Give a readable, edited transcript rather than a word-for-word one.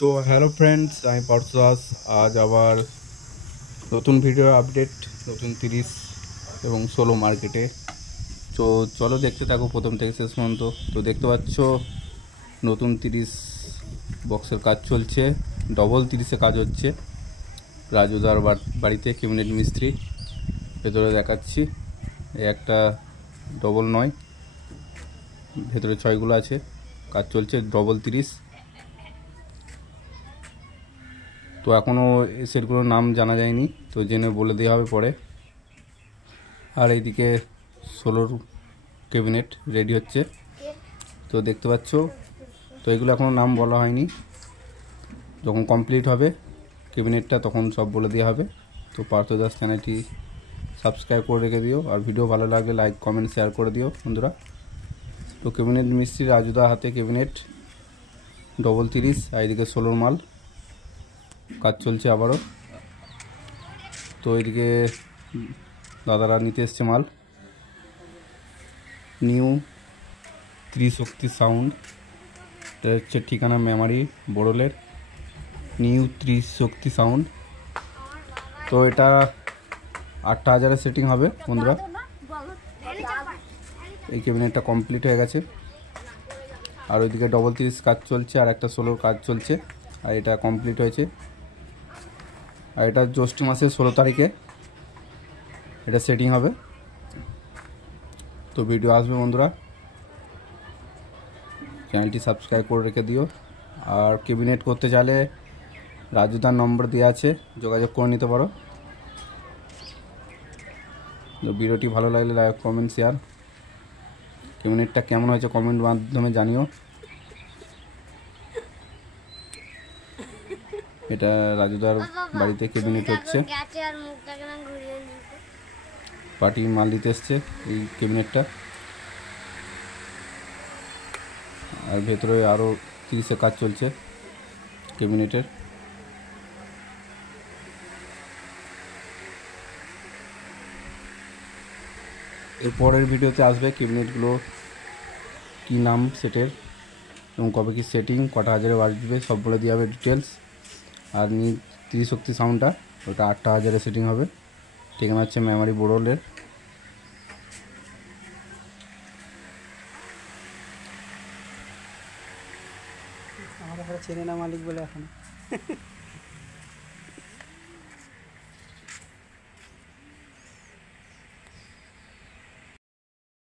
তো hello friends, আমি পার্থ দাস। আজ আবার নতুন ভিডিও আপডেট, নতুন 30 এবং 16 মার্কেটে। তো চলো দেখতে থাকো প্রথম থেকে শেষ পর্যন্ত। তো দেখতে পাচ্ছ নতুন 30 বক্সের কাজ চলছে, ডবল 30-এ কাজ হচ্ছে রাজুদার বাড়িতে, ক্যাবিনেট মিস্ত্রি। ভেতরে দেখাচ্ছি, একটা ডবল নয়, ভেতরে ছয়গুলো আছে, কাজ চলছে ডবল 30। তো এখনও সেটগুলোর নাম জানা যায়নি, তো জেনে বলে দেওয়া হবে পরে। আর এইদিকে 16 ক্যাবিনেট রেডি হচ্ছে, তো দেখতে পাচ্ছ। তো এগুলো এখনও নাম বলা হয়নি, যখন কমপ্লিট হবে ক্যাবিনেটটা তখন সব বলে দেওয়া হবে। তো পার্থ দাস চ্যানেলটি সাবস্ক্রাইব করে রেখে দিও, আর ভিডিও ভালো লাগলে লাইক কমেন্ট শেয়ার করে দিও বন্ধুরা। তো ক্যাবিনেট মিস্ত্রি রাজুদা হাতে ক্যাবিনেট ডবল 30, আর এদিকে 16 মাল কাজ চলছে আবারও। তো এদিকে দাদারা নিতে এসছে মাল, নিউ ত্রিশক্তি সাউন্ড। এটা হচ্ছে ঠিকানা মেমারি বড়লের, নিউ ত্রিশক্তি সাউন্ড। তো এটা 8,000-এর সেটিং হবে বন্ধুরা। এই ক্যাবিনেটটা কমপ্লিট হয়ে গেছে, আর ওইদিকে ডবল 30 কাজ চলছে, আর একটা 16 কাজ চলছে, আর এটা কমপ্লিট হয়েছে। আর এটা জ্যৈষ্ঠ মাসের 16 তারিখে এটা সেটিং হবে। তো ভিডিও আসবে বন্ধুরা, চ্যানেলটি সাবস্ক্রাইব করে রেখে দিও। আর ক্যাবিনেট করতে চাইলে রাজুদার নম্বর দেওয়া আছে, যোগাযোগ করে নিতে পারো। তো ভিডিওটি ভালো লাগলে লাইক কমেন্ট শেয়ার। ক্যাবিনেটটা কেমন হয়েছে কমেন্ট মাধ্যমে জানিও। এটা রাজুদার বাড়িতে ক্যাবিনেট হচ্ছে, পার্টি মাল দিতে এসছে এই ক্যাবিনেটটা। আর ভেতরে আরও 30-এ কাজ চলছে ক্যাবিনেটের। এর পরের ভিডিওতে আসবে ক্যাবিনেটগুলো কী নাম সেটের এবং কবে কী সেটিং, কটা হাজারে আসবে সব বলে দেওয়া হবে ডিটেলস। আর ত্রিশক্তি সাউন্ডটা ওটা 8,000-এ সেটিং হবে, ঠিকানা হচ্ছে মেমারি বোরলের। আমার চেনে না মালিক বলে এখন